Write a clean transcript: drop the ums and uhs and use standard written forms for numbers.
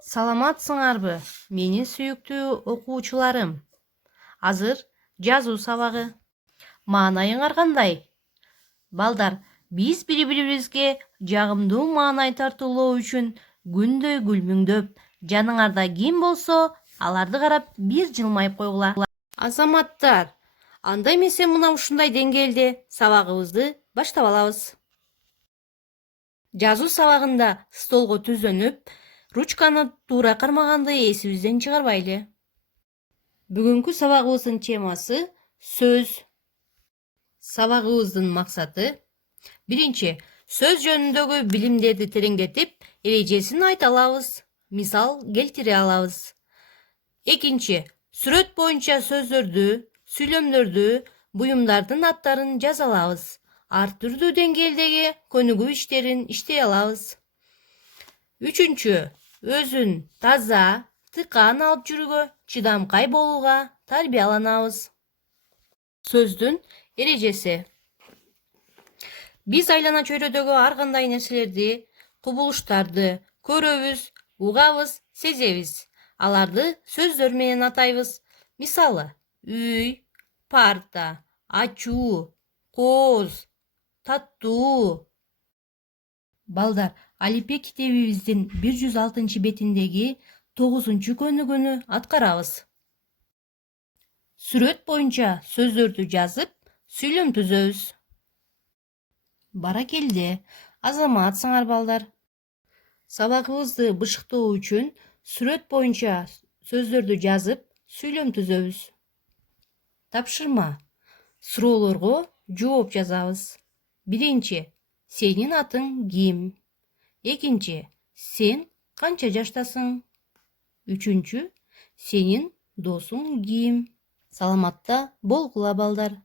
Саламатсыңарбы, менин сүйүктүү окуучуларым? Азыр жазуу сабагы. Маанайыңар кандай? Балдар, биз бири-бирибизге жагымдуу маанай тартуулоо үчүн күндөй күлмүңдөп, жаныңарда ким болсо, аларды карап бир жылмайып койгула. Азаматтар, анда эмесе мына ушундай деңгээлде сабагыбызды баштап алабыз. Жазуу сабагында столго түзөнүп, ручканы туура кармаганды эсибизден чыгарбайлы. Бүгүнкү сабагыбыздын темасы сөз. Сабагыбыздын максаты: биринчи, сөз жөнүндөгү билимдерди тереңдетип, эрежесин айта алабыз, мисал келтире алабыз. Экинчи, сүрөт боюнча сөздөрдү, сүйлөмдөрдү, буюмдардын аттарын жаза алабыз. Ар түрдүү деңгээлдеги көнүгүү иштерин иштей алабыз. Үчүнчү, өзүн таза, тыкаан алып жүрүүгө, чыдамкай болууга тарбияланабыз. Сөздүн эрежеси. Биз айлана чөйрөдөгү ар кандай нерселерди, кубулуштарды көрөбүз, угабыз, сезебиз. Аларды сөздөр менен атайбыз. Мисалы: үй, парта, ачуу, кооз, таттуу. Балдар, алипе китебибиздин 106-бетиндеги 9-көнүгүүнү аткарабыз. Сүрөт боюнча сөздөрдү жазып, сүйлөм түзөбүз. Баракелде, азаматсыңар балдар. Сабагыбызды бышыктоо үчүн сүрөт боюнча сөздөрдү жазып, сүйлөм түзөбүз. Тапшырма: суроолорго жооп жазабыз. Биринчи, сенин атың ким? Экинчи, сен канча жаштасың? Үчүнчү, сенин досуң ким? Саламатта болгула балдар.